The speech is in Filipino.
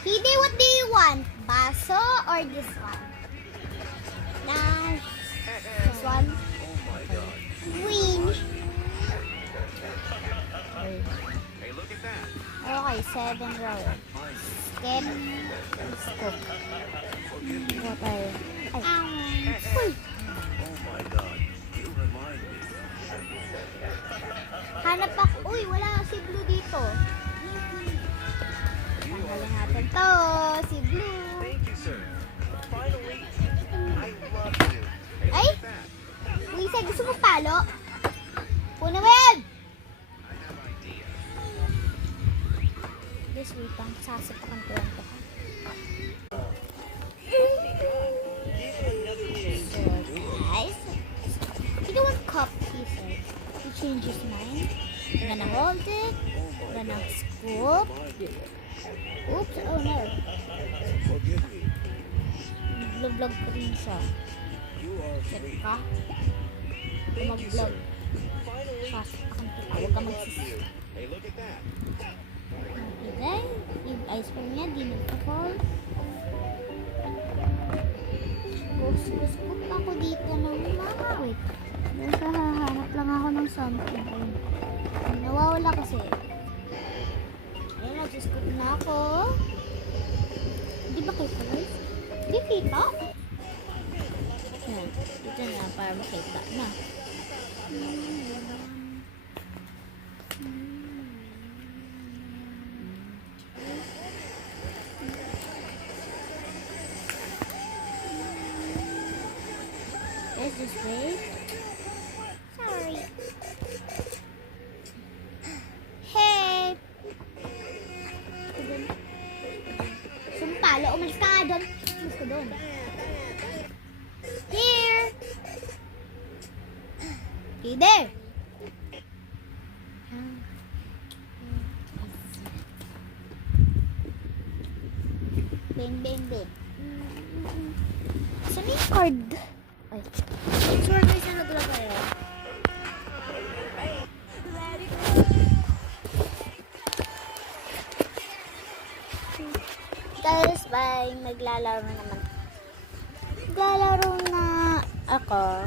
Hide, what do you want? Baso or this one? Nice. This one? Green. Okay, 7 row. Skip. Scoop. What are you? Ay. Uy. Hanap ako. Uy, wala si Blue dito. Tanggalin natin to. Si Blue. Ay! Lisa, gusto mo palo? Punawin! This wait lang. Sasapakan ko lang to. So, guys. You don't want cup, he said. He changed his mind. I'm gonna hold it. I'm gonna scoop. Oops, oh no. Vlog-vlog ko rin siya. Check ka. Mag-vlog. Sasapakan kita. Huwag ka magsisi. Okay, yung ice cream niya, di nagpa-fall. Scoop ako dito ng mga. Wait. Nasa hahanap lang ako ng something. Nawawala kasi. Ayun, nag-scoop na ako. Di ba kita guys? Di kita? Yan. Dito na para makita na. Let's just wait. Sorry. Hey! Sumpalo, umalis ka nga doon. Umalis ka doon. Here! Okay, there! Bang, bang, bang. Saan yung card? Ay. Sure guys, ano pala kayo? Guys, bye. Naglalaro na naman. Naglalaro na ako.